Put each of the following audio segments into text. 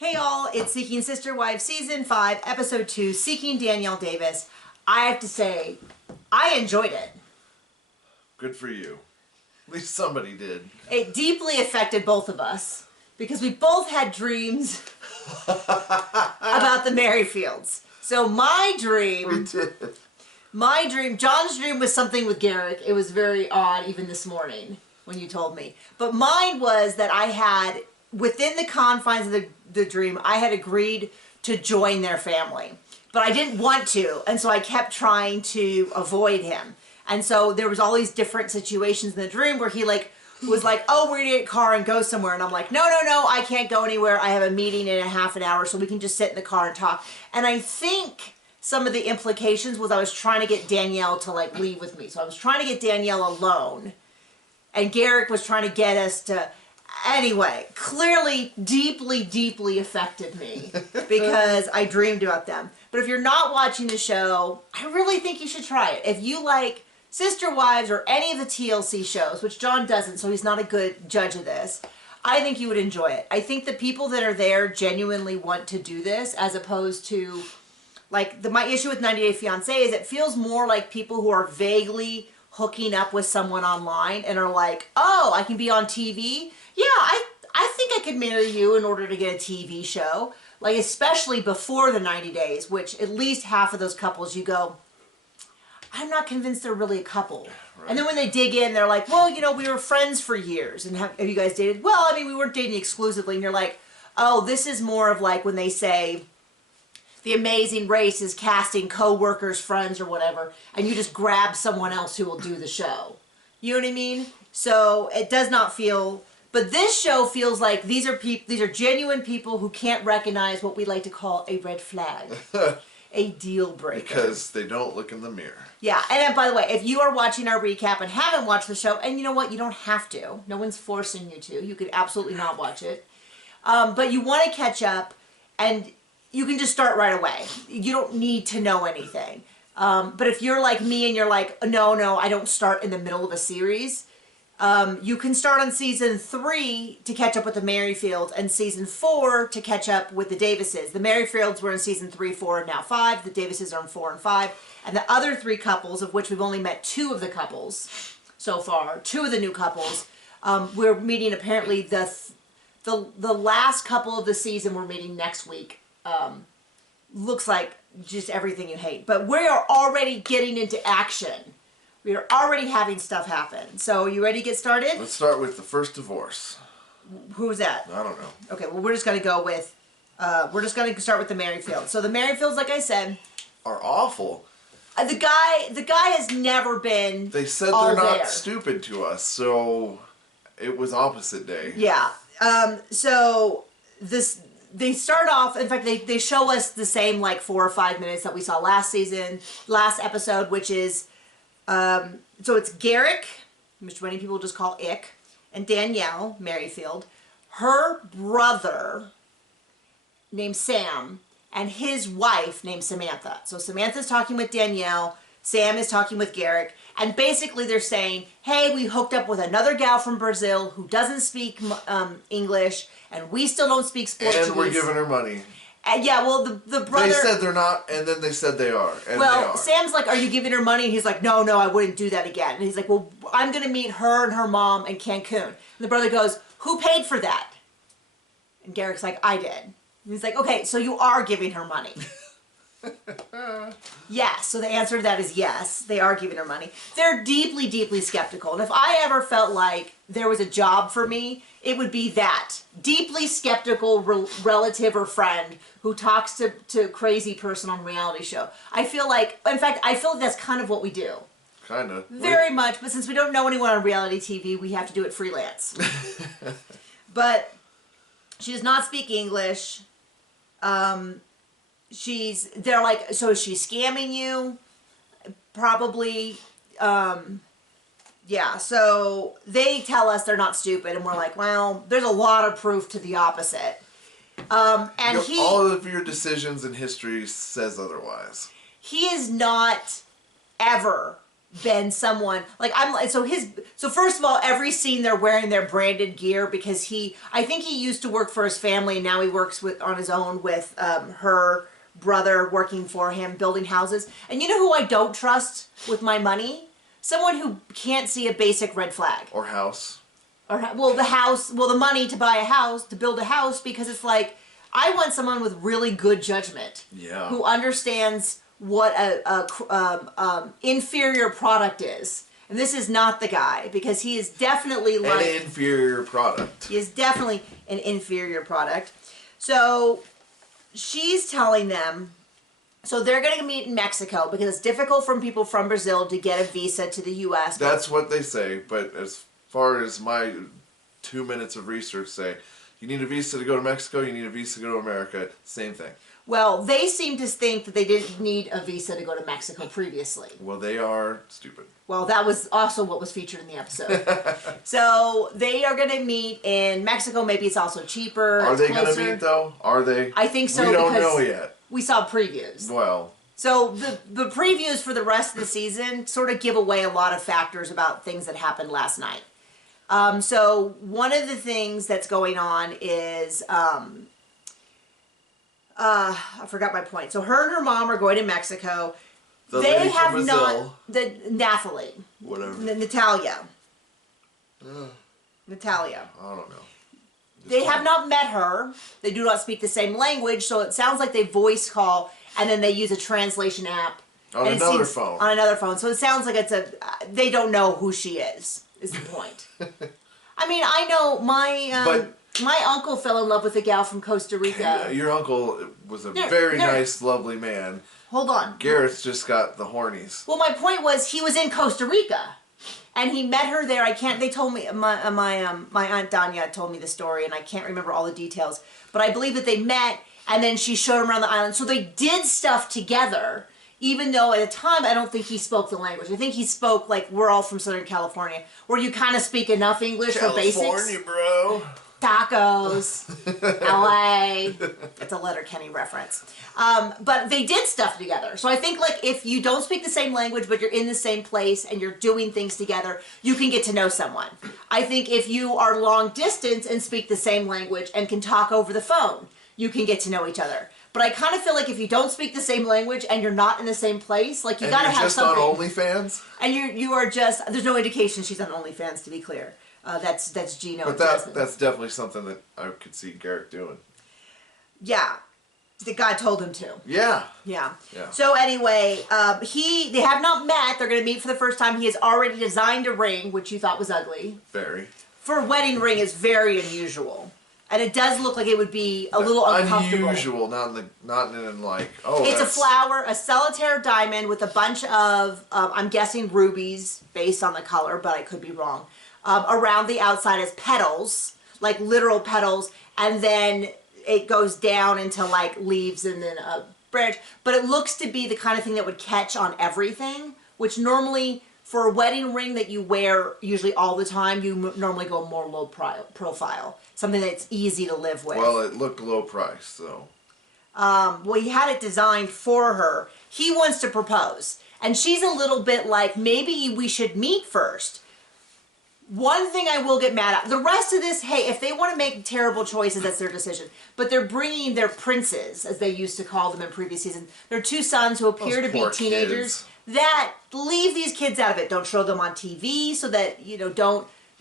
Hey y'all, it's Seeking Sister Wives Season 5, Episode 2, Seeking Danielle Davis. I have to say, I enjoyed it. Good for you. At least somebody did. It deeply affected both of us because we both had dreams about the Merrifields. So my dream, John's dream was something with Garrick. It was very odd even this morning when you told me. But mine was that I had, within the confines of the dream, I had agreed to join their family. But I didn't want to, and so I kept trying to avoid him. And so there was all these different situations in the dream where he was like, oh, we're gonna get a car and go somewhere. And I'm like, no, I can't go anywhere. I have a meeting in a half an hour, so we can just sit in the car and talk. And I think some of the implications was I was trying to get Danielle to leave with me. So I was trying to get Danielle alone. And Garrick was trying to get us to, anyway, clearly deeply affected me because I dreamed about them. But if you're not watching the show, I really think you should try it. If you like Sister Wives or any of the TLC shows, which John doesn't, so he's not a good judge of this, I think you would enjoy it. I think the people that are there genuinely want to do this, as opposed to, my issue with 90 Day Fiancé is it feels more like people who are vaguely hooking up with someone online and are like, oh, I can be on TV? Yeah, I think I could marry you in order to get a TV show. Especially before the 90 days, which at least half of those couples you go, I'm not convinced they're really a couple. Right. And then when they dig in, they're like, well, we were friends for years. And have you guys dated? Well, I mean, we weren't dating exclusively. And you're like, oh, this is more of when they say The Amazing Race is casting co-workers, friends, or whatever. And you just grab someone else who will do the show. You know what I mean? So it does not feel... But this show feels like these are genuine people who can't recognize what we like to call a red flag, a deal breaker. Because they don't look in the mirror. Yeah, and by the way, if you are watching our recap and haven't watched the show, and you know what, you don't have to. No one's forcing you to. You could absolutely not watch it. But you want to catch up, and you can just start right away. You don't need to know anything. But if you're like me and you're like, no, I don't start in the middle of a series... you can start on season 3 to catch up with the Merrifields and season 4 to catch up with the Davises. The Merrifields were in season 3, 4, and now 5. The Davises are in 4 and 5. And the other 3 couples, of which we've only met 2 of the couples so far, 2 of the new couples, we're meeting apparently the last couple of the season we're meeting next week. Looks like just everything you hate. But we are already getting into action. We are already having stuff happen. So, you ready to get started? Let's start with the first divorce. Who's that? I don't know. Okay, well, we're just going to go with, we're just going to start with the Merrifields. So, the Merrifields, like I said... Are awful. The guy has never been They said they're not stupid to us, so it was opposite day. Yeah. So, they start off, in fact, they show us the same, 4 or 5 minutes that we saw last episode, which is... so it's Garrick, which many people just call Ick, and Danielle Merrifield, her brother named Sam, and his wife named Samantha. So Samantha's talking with Danielle, Sam is talking with Garrick, and basically they're saying, hey, we hooked up with another gal from Brazil who doesn't speak English, and we still don't speak Portuguese. And we're giving her money. Yeah, well, the brother... They said they're not, and then they said they are, and well, they are. Sam's like, are you giving her money? And he's like, no, I wouldn't do that again. And he's like, well, I'm going to meet her and her mom in Cancun. And the brother goes, who paid for that? And Garrick's like, I did. And he's like, okay, so you are giving her money. Yes, so the answer to that is yes, they are giving her money. They're deeply skeptical. And if I ever felt like there was a job for me, it would be that. Deeply skeptical relative or friend who talks to crazy person on a reality show. I feel like that's kind of what we do. Kind of. Very much, but since we don't know anyone on reality TV, we have to do it freelance. But she does not speak English. They're like, so is she scamming you? Probably. Yeah, so they tell us they're not stupid, and we're like, well, there's a lot of proof to the opposite. And all of your decisions in history says otherwise. He is not ever been someone like so first of all, every scene they're wearing their branded gear because I think he used to work for his family and now he works on his own with her brother working for him building houses. And you know who I don't trust with my money? Someone who can't see a basic red flag or house. The money to buy a house, to build a house, because it's like, I want someone with really good judgment. Yeah. Who understands what a inferior product is. And this is not the guy, because he is definitely like... An inferior product. He is definitely an inferior product. So, she's telling them... So they're going to meet in Mexico because it's difficult for people from Brazil to get a visa to the U.S. That's what they say, but as far as my 2 minutes of research say, you need a visa to go to Mexico, you need a visa to go to America, same thing. Well, they seem to think that they didn't need a visa to go to Mexico previously. Well, they are stupid. Well, that was also what was featured in the episode. So they are going to meet in Mexico. Maybe it's also cheaper. Are they going to meet, though? Are they? I think so. We don't know yet. We saw previews. Well. So the previews for the rest of the season sort of give away a lot of factors about things that happened last night. So one of the things that's going on is, I forgot my point. So her and her mom are going to Mexico. They have not, Nathalie. Whatever. Natalia. Natalia. I don't know. They have not met her. They do not speak the same language, so it sounds like they voice call, and then they use a translation app. On another phone. On another phone. So it sounds like they don't know who she is the point. I mean, I know my uncle fell in love with a gal from Costa Rica. Your uncle was a very nice, lovely man. Hold on. Garrett's just got the hornies. Well, my point was he was in Costa Rica, and he met her there. They told me my aunt Danielle told me the story, and I can't remember all the details. But I believe that they met, and then she showed him around the island. So they did stuff together. Even though at the time, I don't think he spoke the language. I think he spoke like we're all from Southern California, where you kind of speak enough English for basics. California, bro. Tacos, LA. It's a Letterkenny reference. But they did stuff together. So I think like if you don't speak the same language, but you're in the same place and you're doing things together, you can get to know someone. I think if you are long distance and speak the same language and can talk over the phone, you can get to know each other. But I kind of feel like if you don't speak the same language and you're not in the same place, like you gotta have something. And you're just on OnlyFans? And you are just, there's no indication she's on OnlyFans, to be clear. That's Gino. But that's definitely something that I could see Garrett doing. Yeah. The guy told him to. Yeah. Yeah. So anyway, they have not met. They're going to meet for the first time. He has already designed a ring, which you thought was ugly. Very. For a wedding ring is very unusual. And it does look like it would be a little uncomfortable. Unusual, not in like, oh, it's a flower, a solitaire diamond with a bunch of, I'm guessing rubies based on the color, but I could be wrong. Around the outside as petals, like literal petals, and then it goes down into like leaves and then a branch. But it looks to be the kind of thing that would catch on everything, which normally for a wedding ring that you wear usually all the time, you normally go more low profile. Something that's easy to live with. Well, it looked low price, so. Well, he had it designed for her. He wants to propose. And she's a little bit like, maybe we should meet first. One thing I will get mad at, the rest of this, hey, if they want to make terrible choices, that's their decision. But they're bringing their princes, as they used to call them in previous seasons. Their two sons who appear to be teenagers. That, leave these kids out of it. Don't show them on TV so that,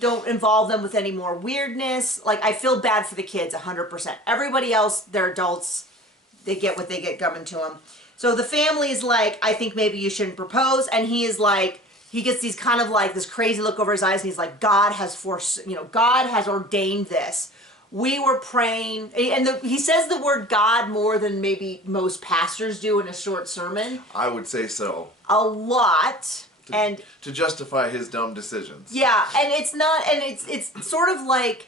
don't involve them with any more weirdness. Like, I feel bad for the kids, 100%. Everybody else, they're adults. They get what they get coming to them. So the family is like, I think maybe you shouldn't propose. And he is like, he gets these kind of like this crazy look over his eyes. And he's like, God has God has ordained this. We were praying. And he says the word God more than maybe most pastors do in a short sermon. I would say so. A lot. And to justify his dumb decisions. Yeah, and it's not, and it's sort of like,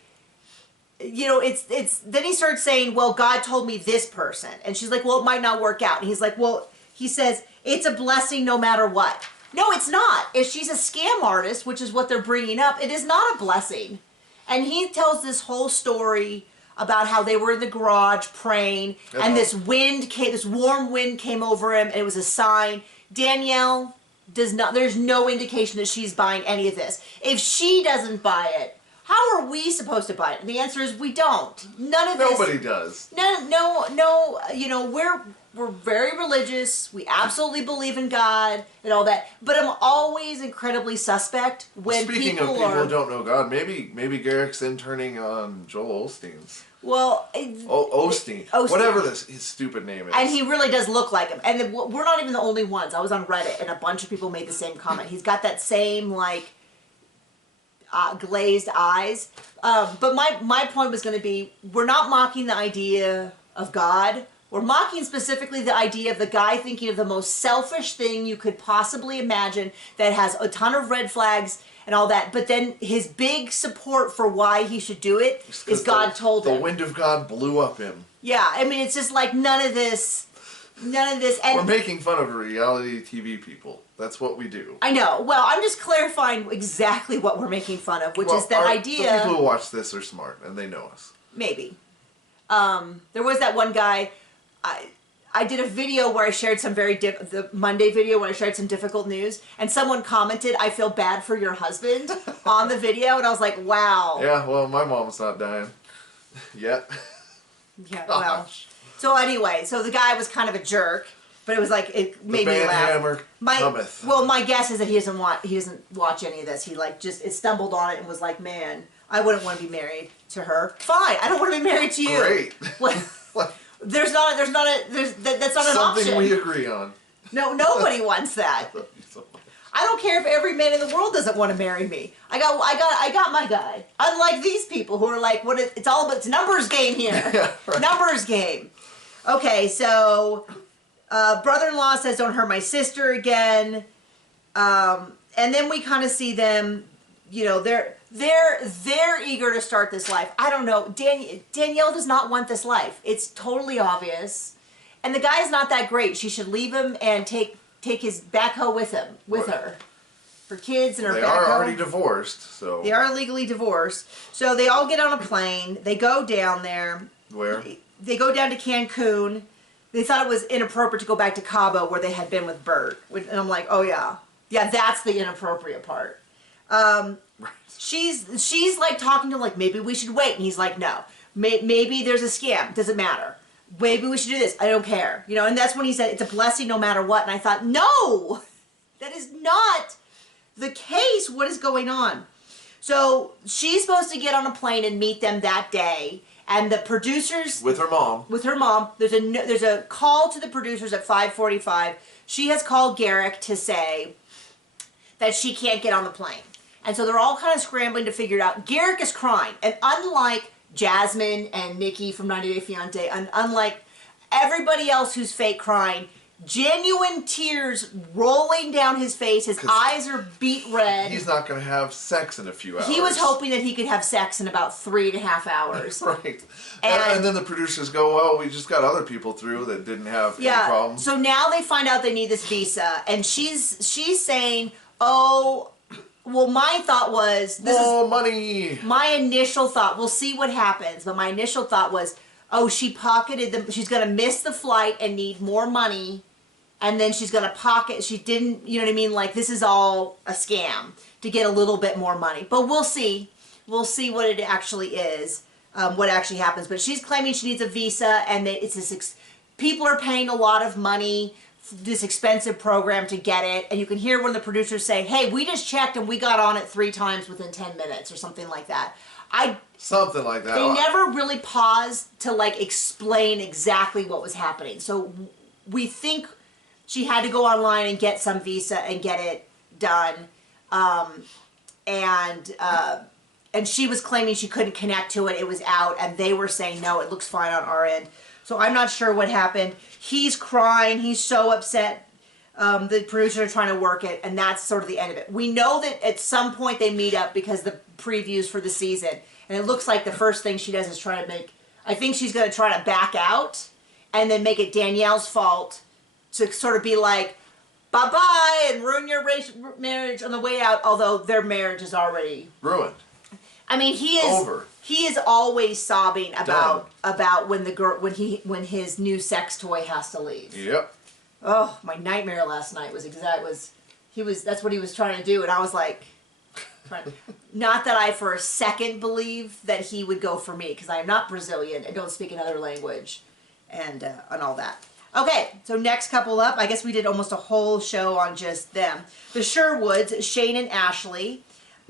it's then he starts saying, well, God told me this person, and she's like, well, it might not work out, and he's like, well, he says it's a blessing no matter what. No, it's not. If she's a scam artist, which is what they're bringing up, it is not a blessing. And he tells this whole story about how they were in the garage praying, and this warm wind came over him, and it was a sign. Danielle, does not, there's no indication that she's buying any of this. If she doesn't buy it, how are we supposed to buy it? And the answer is we don't. None of this. Nobody does. No, you know, we're very religious. We absolutely believe in God and all that. But I'm always incredibly suspect when Speaking of people who don't know God, maybe Garrick's interning on Joel Osteen's. Well, Osteen. Whatever his stupid name is. And he really does look like him. And we're not even the only ones. I was on Reddit and a bunch of people made the same comment. He's got that same, like, glazed eyes. But my point was going to be, we're not mocking the idea of God. We're mocking specifically the idea of the guy thinking of the most selfish thing you could possibly imagine that has a ton of red flags and all that. But then his big support for why he should do it is God told him. The wind of God blew up him. Yeah, I mean, it's just like none of this. And we're making fun of reality TV people. That's what we do. I know. Well, I'm just clarifying exactly what we're making fun of, which is that idea. The people who watch this are smart, and they know us. Maybe. There was that one guy. I did a video where I shared some the Monday video where I shared some difficult news, and someone commented, "I feel bad for your husband" on the video, and I was like, "Wow." Yeah. Well, my mom's not dying yet. Yeah. Well. So anyway, so the guy was kind of a jerk, but it was like it made me laugh. My guess is that he doesn't watch any of this. He like it stumbled on it and was like, "Man, I wouldn't want to be married to her." Fine, I don't want to be married to you. Great. That's not an option. Something we agree on. No, nobody wants that. I don't care if every man in the world doesn't want to marry me. I got my guy. Unlike these people who are like, it's all about, it's a numbers game here. Yeah, right. Numbers game. Okay, so brother-in-law says, "Don't hurt my sister again," and then we kind of see them. You know, they're eager to start this life. I don't know. Danielle does not want this life. It's totally obvious, and the guy's not that great. She should leave him and take his backhoe with her. Her kids and her backhoe. They are already divorced, so they are legally divorced. So they all get on a plane. They go down there. Where? They go down to Cancun. They thought it was inappropriate to go back to Cabo where they had been with Bert. And I'm like, oh yeah. Yeah, that's the inappropriate part. Right. She's like talking to him like, maybe we should wait. And he's like, no. Maybe there's a scam. Doesn't matter. Maybe we should do this. I don't care. You know, and that's when he said, it's a blessing no matter what. And I thought, no! That is not the case. What is going on? So she's supposed to get on a plane and meet them that day. And the producers... With her mom. There's a call to the producers at 5:45. She has called Garrick to say that she can't get on the plane. And so they're all kind of scrambling to figure it out. Garrick is crying. And unlike Jasmine and Nikki from 90 Day Fiancé, and unlike everybody else who's fake crying, genuine tears rolling down his face. His eyes are beet red. He's not going to have sex in a few hours. He was hoping that he could have sex in about 3.5 hours. Right. And then the producers go, well, we just got other people through that didn't have any problems. So now they find out they need this visa. And she's saying, oh, well, my thought was... money! My initial thought, we'll see what happens, but my initial thought was, oh, she pocketed them. She's going to miss the flight and need more money. And then she's going to pocket, she didn't, you know what I mean? Like, this is all a scam to get a little bit more money. But we'll see. We'll see what it actually is, what actually happens. But she's claiming she needs a visa, and it's this, people are paying a lot of money, this expensive program to get it. And you can hear one of the producers say, hey, we just checked and we got on it 3 times within 10 minutes or something like that. Something like that. They never really paused to, like, explain exactly what was happening. So we think... She had to go online and get some visa and get it done, and she was claiming she couldn't connect to it. It was out, and they were saying no, it looks fine on our end. So I'm not sure what happened. He's crying. He's so upset. The producers are trying to work it, and that's sort of the end of it. We know that at some point they meet up because the previews for the season, and it looks like the first thing she does is try to make. I think she's going to try to back out, and then make it Danielle's fault. To sort of be like, bye-bye, and ruin your marriage on the way out, although their marriage is already... ruined. I mean, he is... over. He is always sobbing about when his new sex toy has to leave. Yep. Oh, my nightmare last night was That's what he was trying to do, and I was like, not that I for a second believe that he would go for me, because I am not Brazilian and don't speak another language, and all that. Okay, so next couple up, I guess we did almost a whole show on just them. The Sherwoods, Shane and Ashley,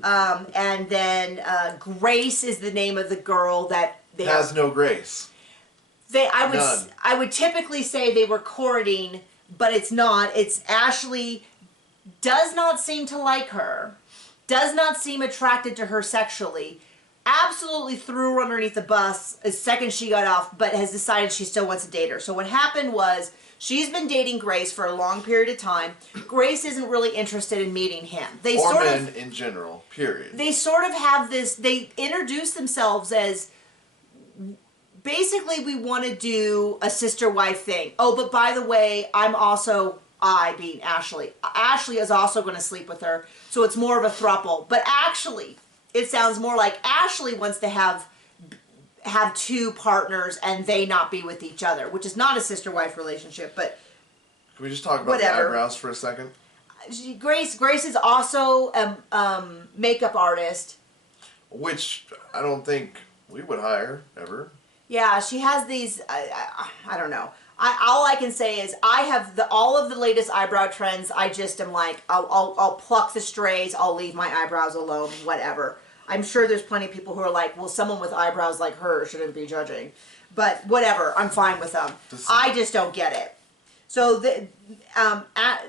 and then Grace is the name of the girl that they has no grace. I would typically say they were courting, but it's not. It's Ashley does not seem to like her, does not seem attracted to her sexually, absolutely threw her underneath the bus the second she got off, but has decided she still wants to date her. So what happened was, she's been dating Grace for a long period of time. Grace isn't really interested in meeting him. Or men in general, period. They sort of have this, they introduce themselves as, basically we want to do a sister-wife thing. Oh, but by the way, I being Ashley. Ashley is also going to sleep with her, so it's more of a throuple. But actually, it sounds more like Ashley wants to have two partners and they not be with each other, which is not a sister-wife relationship, but can we just talk about the eyebrows for a second? Grace is also a makeup artist. Which I don't think we would hire, ever. Yeah, she has these, I don't know. All I can say is I have all of the latest eyebrow trends. I just am like, I'll pluck the strays. I'll leave my eyebrows alone, whatever. I'm sure there's plenty of people who are like, well, someone with eyebrows like her shouldn't be judging. But whatever, I'm fine with them. I just don't get it. So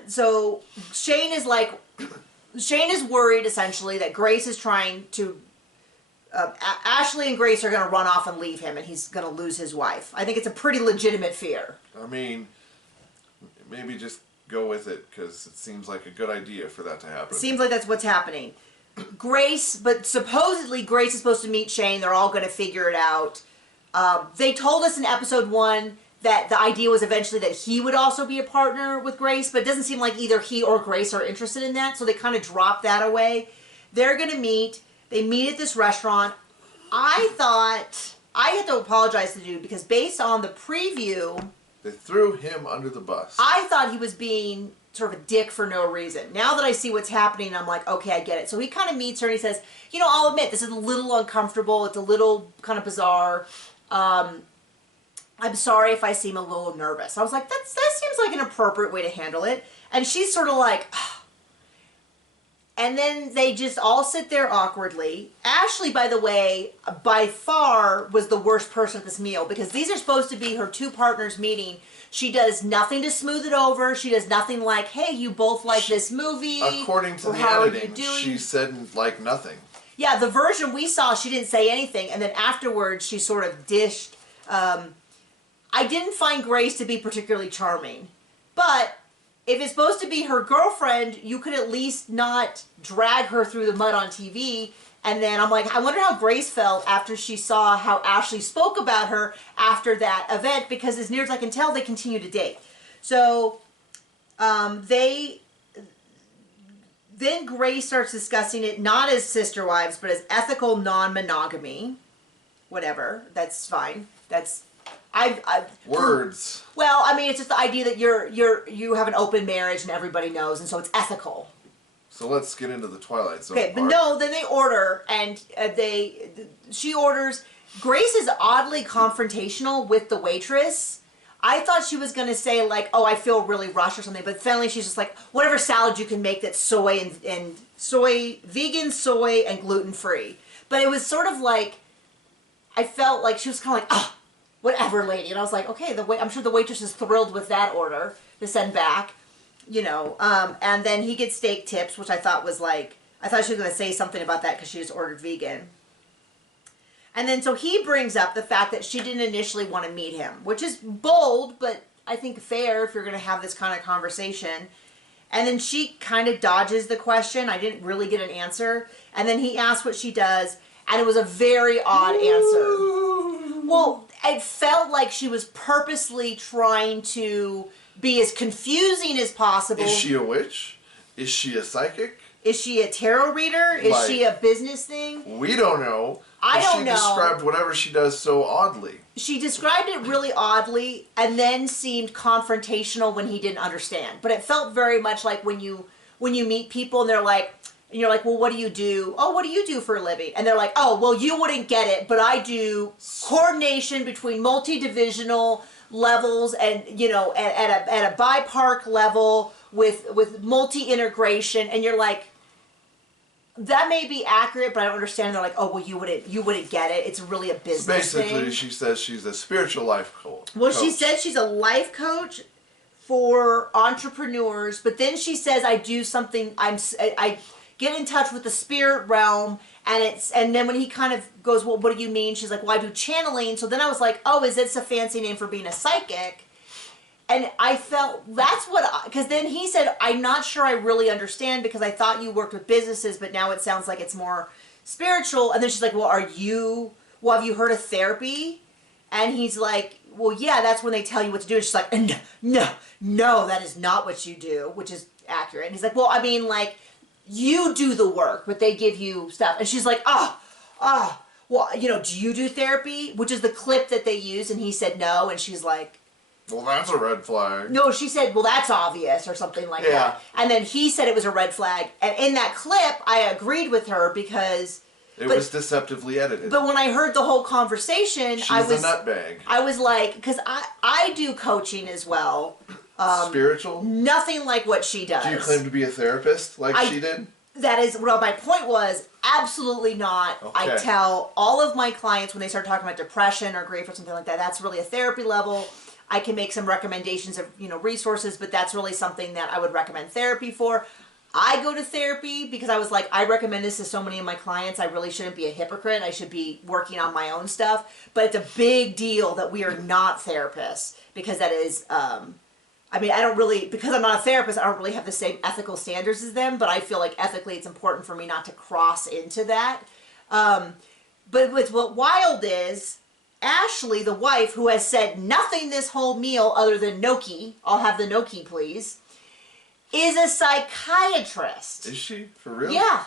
so Shane is worried essentially that Grace is trying to, Ashley and Grace are going to run off and leave him, and he's going to lose his wife. I think it's a pretty legitimate fear. I mean, maybe just go with it, because it seems like a good idea for that to happen. Seems like that's what's happening. But supposedly Grace is supposed to meet Shane. They're all going to figure it out. They told us in episode 1 that the idea was eventually that he would also be a partner with Grace, but it doesn't seem like either he or Grace are interested in that, so they kind of dropped that away. They're going to meet. They meet at this restaurant. I thought, I had to apologize to the dude, because based on the preview, they threw him under the bus. I thought he was being sort of a dick for no reason. Now that I see what's happening, I'm like, okay, I get it. So he kind of meets her and he says, you know, I'll admit, this is a little uncomfortable. It's a little kind of bizarre. I'm sorry if I seem a little nervous. I was like, that seems like an appropriate way to handle it. And she's sort of like, oh. And then they just all sit there awkwardly. Ashley, by the way, by far was the worst person at this meal, because these are supposed to be her two partners meeting. She does nothing to smooth it over. She does nothing like, hey, you both like this movie. According to the editing, she said like nothing. Yeah, the version we saw, she didn't say anything. And then afterwards, she sort of dished. I didn't find Grace to be particularly charming. But if it's supposed to be her girlfriend, you could at least not drag her through the mud on TV. And then I'm like, I wonder how Grace felt after she saw how Ashley spoke about her after that event, because as near as I can tell, they continue to date. So then Grace starts discussing it not as sister wives, but as ethical non-monogamy. Whatever, that's fine. That's words. Well, I mean, it's just the idea that you have an open marriage and everybody knows, and so it's ethical. So let's get into the Twilight Zone. Okay, but no, then they order, and she orders. Grace is oddly confrontational with the waitress. I thought she was going to say, like, oh, I feel really rushed or something, but finally she's just like, whatever salad you can make that's soy and soy, vegan, soy, and gluten-free. But it was sort of like, I felt like she was kind of like, oh, whatever, lady. And I was like, okay, I'm sure the waitress is thrilled with that order to send back. You know, and then he gets steak tips, which I thought was like, I thought she was going to say something about that because she just ordered vegan. And then so he brings up the fact that she didn't initially want to meet him, which is bold, but I think fair if you're going to have this kind of conversation. And then she kind of dodges the question. I didn't really get an answer. And then he asks what she does, and it was a very odd answer. Well, it felt like she was purposely trying to be as confusing as possible. Is she a witch? Is she a psychic? Is she a tarot reader? Is she a business thing? We don't know. I don't know. She described whatever she does so oddly. She described it really oddly and then seemed confrontational when he didn't understand. But it felt very much like when when you meet people and they're like, and you're like, well, what do you do? Oh, what do you do for a living? And they're like, oh, well, you wouldn't get it, but I do coordination between multi-divisional levels and, you know, at a bi-park level with multi-integration. And you're like, that may be accurate, but I don't understand. They're like, oh, well, you wouldn't get it. It's really a business Basically, thing. she says she's a spiritual life coach. Well, she said she's a life coach for entrepreneurs, but then she says I do something. I get in touch with the spirit realm, and then when he kind of goes, well, what do you mean? She's like, well, I do channeling. So then I was like, oh, is this a fancy name for being a psychic? And I felt that's because then he said, I'm not sure I really understand because I thought you worked with businesses, but now it sounds like it's more spiritual. And then she's like, well, have you heard of therapy? And he's like, well, yeah, that's when they tell you what to do. And she's like, no, that is not what you do, which is accurate. And he's like, well, I mean, like, you do the work, but they give you stuff. And she's like, well, you know, do you do therapy? Which is the clip that they use. And he said no. And she's like, well, that's a red flag. no, she said, well, that's obvious or something like that. And then he said it was a red flag. And in that clip, I agreed with her because it was deceptively edited. But when I heard the whole conversation, She's I was a nutbag. I was like, because I do coaching as well. Spiritual? Nothing like what she does. Do you claim to be a therapist like she did? That is, well, my point was absolutely not. Okay. I tell all of my clients when they start talking about depression or grief or something like that, that's really a therapy level. I can make some recommendations of, you know, resources, but that's really something that I would recommend therapy for. I go to therapy because I was like, I recommend this to so many of my clients. I really shouldn't be a hypocrite. I should be working on my own stuff. But it's a big deal that we are not therapists because that is, I mean, because I'm not a therapist, I don't really have the same ethical standards as them, but I feel like ethically it's important for me not to cross into that. But what wild is, Ashley, the wife, who has said nothing this whole meal other than gnocchi, I'll have the gnocchi, please, is a psychiatrist. Is she? For real? Yeah.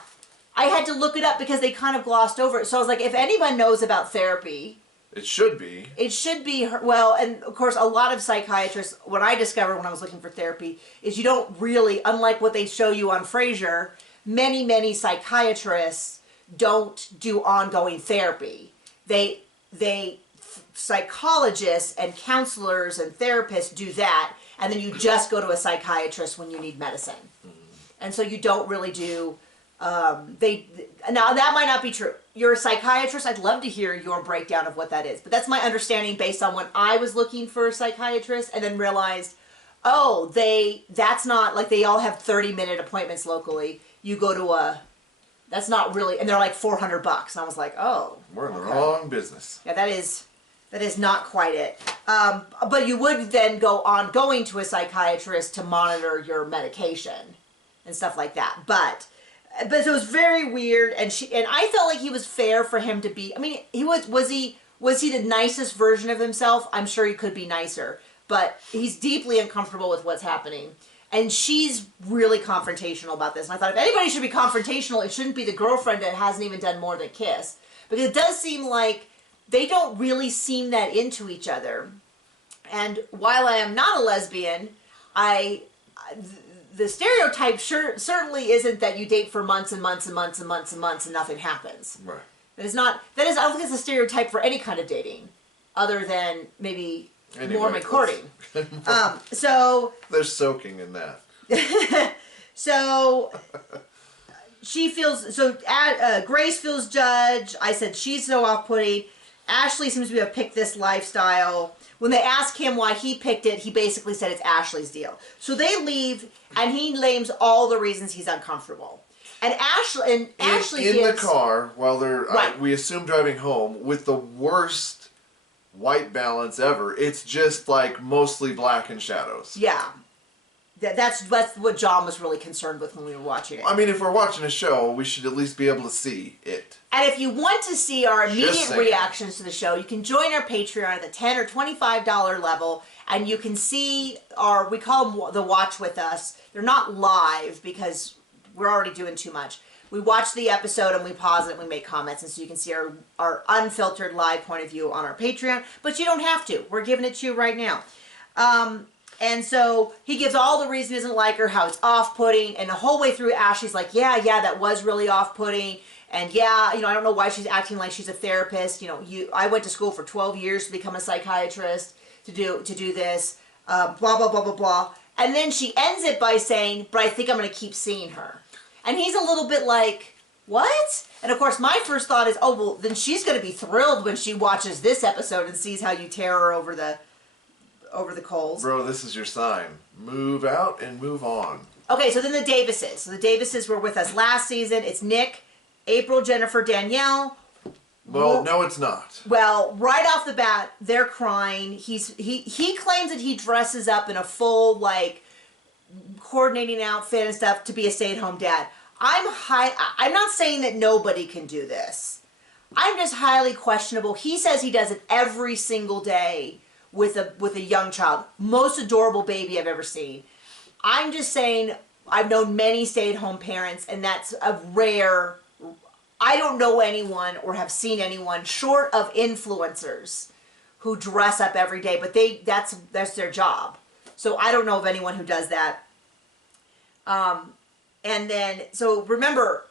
I had to look it up because they kind of glossed over it. So I was like, if anyone knows about therapy, it should be. It should be her. Well, and of course, a lot of psychiatrists, what I discovered when I was looking for therapy, is you don't really, unlike what they show you on Frasier, many psychiatrists don't do ongoing therapy. Psychologists and counselors and therapists do that, and then you just go to a psychiatrist when you need medicine. And so you don't really do, now that might not be true. You're a psychiatrist, I'd love to hear your breakdown of what that is. But that's my understanding based on when I was looking for a psychiatrist and then realized, oh, that's not, like they all have 30-minute appointments locally. You go to that's not really, and they're like $400. And I was like, oh. We're in the wrong business. Yeah, that is not quite it. But you would then going to a psychiatrist to monitor your medication and stuff like that. But it was very weird, and I felt like he was fair for him to be. I mean, was he the nicest version of himself? I'm sure he could be nicer, but he's deeply uncomfortable with what's happening. And she's really confrontational about this. And I thought if anybody should be confrontational, it shouldn't be the girlfriend that hasn't even done more than kiss. Because it does seem like they don't really seem that into each other. And while I am not a lesbian, the stereotype certainly isn't that you date for months and months and months and months and months and nothing happens. Right. I don't think it's a stereotype for any kind of dating, other than maybe Mormon courting. So they're soaking in that. So Grace feels judged. I said she's so off-putting. Ashley seems to have picked this lifestyle. When they ask him why he picked it, he basically said it's Ashley's deal. So they leave, and he names all the reasons he's uncomfortable. And Ashley in the car while they're right. We assume driving home with the worst white balance ever. It's just like mostly black and shadows. Yeah. That's what John was really concerned with when we were watching it. I mean, if we're watching a show, we should at least be able to see it. And if you want to see our immediate reactions to the show, you can join our Patreon at the $10 or $25 level, and you can see we call them the Watch With Us. They're not live because we're already doing too much. We watch the episode and we pause it and we make comments, and so you can see our unfiltered live point of view on our Patreon, but you don't have to. We're giving it to you right now. And so he gives all the reason he doesn't like her, how it's off-putting, and the whole way through Ashley's like, yeah, that was really off-putting, and yeah, I don't know why she's acting like she's a therapist. I went to school for 12 years to become a psychiatrist, to do this, blah, blah, blah, blah, blah. And then she ends it by saying, but I think I'm going to keep seeing her. And he's a little bit like, what? And of course, my first thought is, oh, well, then she's going to be thrilled when she watches this episode and sees how you tear her over the coals. Bro, this is your sign. Move out and move on. Okay, so then the Davises. So the Davises were with us last season. It's Nick, April, Jennifer, Danielle. Well, no, it's not. Well, right off the bat, they're crying. He claims that he dresses up in a full, like, coordinating outfit and stuff to be a stay-at-home dad. I'm not saying that nobody can do this. I'm just highly questionable. He says he does it every single day with a young child. Most adorable baby I've ever seen. I'm just saying, I've known many stay-at-home parents, and that's a rare. I don't know anyone or have seen anyone short of influencers who dress up every day, but that's their job. So I don't know of anyone who does that. And then, so remember,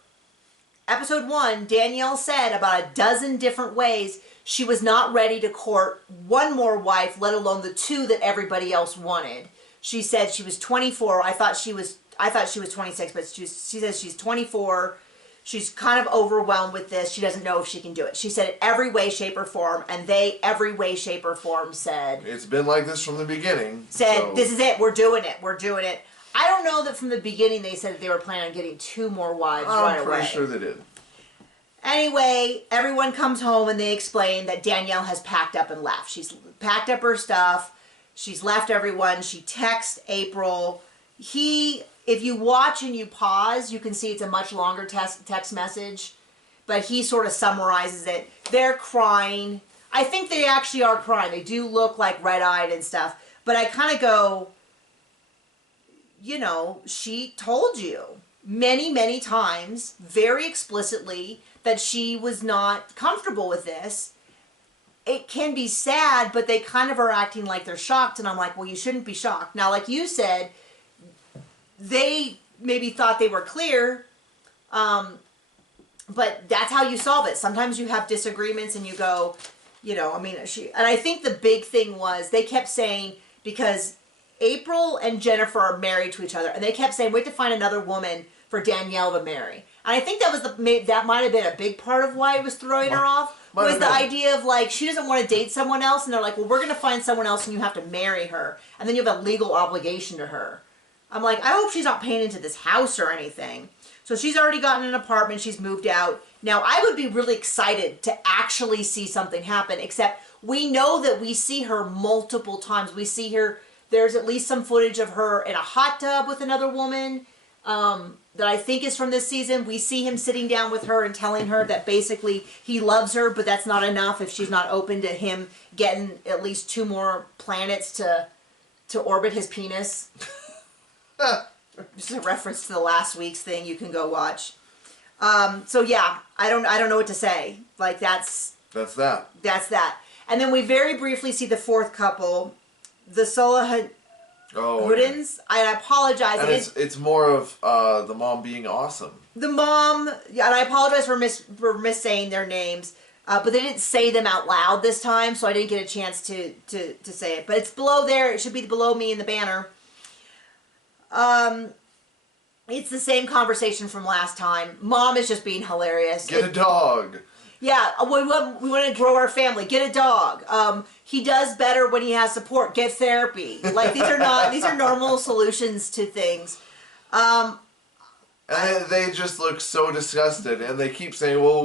episode 1, Danielle said about a dozen different ways she was not ready to court one more wife, let alone the 2 that everybody else wanted. She said she was 24. I thought she was 26, but she says she's 24. She's kind of overwhelmed with this. She doesn't know if she can do it. She said it every way, shape, or form, and they, every way, shape, or form, said... It's been like this from the beginning. Said, so. This is it. We're doing it. We're doing it. I don't know that from the beginning they said that they were planning on getting 2 more wives right away. I'm pretty sure they did. Anyway, everyone comes home and they explain that Danielle has packed up and left. She's packed up her stuff. She's left everyone. She texts April. If you watch and you pause, you can see it's a much longer text message, but he sort of summarizes it. They're crying. I think they actually are crying. They do look like red-eyed and stuff, but I kind of go, she told you many, many times, very explicitly, that she was not comfortable with this. It can be sad, but they kind of are acting like they're shocked, and I'm like, well, you shouldn't be shocked. Now, like you said, they maybe thought they were clear, but that's how you solve it. Sometimes you have disagreements and you go, and I think the big thing was they kept saying, because April and Jennifer are married to each other, and they kept saying, we have to find another woman for Danielle to marry. And I think that might have been a big part of why it was throwing her off, was the idea of, like, she doesn't want to date someone else, and they're like, well, we're going to find someone else and you have to marry her, and then you have a legal obligation to her. I'm like, I hope she's not paying into this house or anything. So she's already gotten an apartment. She's moved out. Now, I would be really excited to actually see something happen, except we know that we see her multiple times. We see her, there's at least some footage of her in a hot tub with another woman that I think is from this season. We see him sitting down with her and telling her that basically he loves her, but that's not enough if she's not open to him getting at least 2 more planets to orbit his penis. Just a reference to the last week's thing. You can go watch. So yeah, I don't know what to say. Like that's that. And then we very briefly see the 4th couple, the Sola Houdins. I apologize. And it's more of the mom being awesome. The mom, yeah, and I apologize for missaying their names. But they didn't say them out loud this time, so I didn't get a chance to say it. But it's below there. It should be below me in the banner. It's the same conversation from last time. Mom is just being hilarious. Get a dog. Yeah, we want to grow our family. Get a dog. He does better when he has support. Get therapy. Like these are normal solutions to things. And they just look so disgusted, and they keep saying, "Well,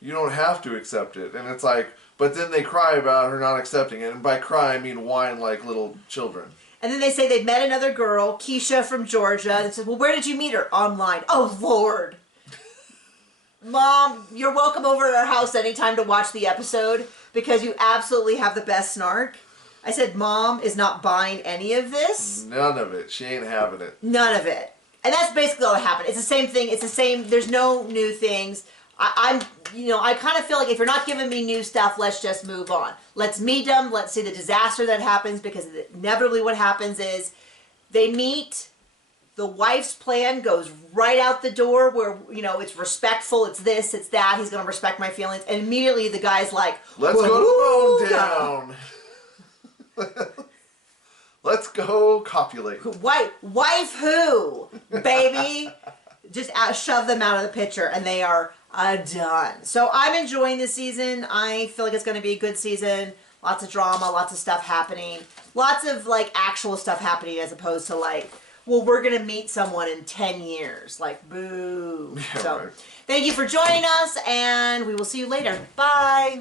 you don't have to accept it." And it's like, but then they cry about her not accepting it, and by cry I mean whine like little children. And then they say they've met another girl, Keisha from Georgia, and says, well, where did you meet her? Online. Oh, Lord. Mom, you're welcome over at our house anytime to watch the episode because you absolutely have the best snark. I said, Mom is not buying any of this. None of it. She ain't having it. None of it. And that's basically all that happened. It's the same thing. It's the same. There's no new things. I'm, I kind of feel like if you're not giving me new stuff, let's just move on. Let's meet them. Let's see the disaster that happens, because inevitably what happens is they meet. The wife's plan goes right out the door where, it's respectful, it's this, it's that, he's going to respect my feelings. And immediately the guy's like, let's go to Bone Town. Let's go copulate. Wife who? Baby? Just shove them out of the picture and they are done. So I'm enjoying this season. I feel like it's going to be a good season. Lots of drama, lots of stuff happening. Lots of, actual stuff happening as opposed to, well, we're going to meet someone in 10 years. Boo. Yeah, So, right. Thank you for joining us, and we will see you later. Bye.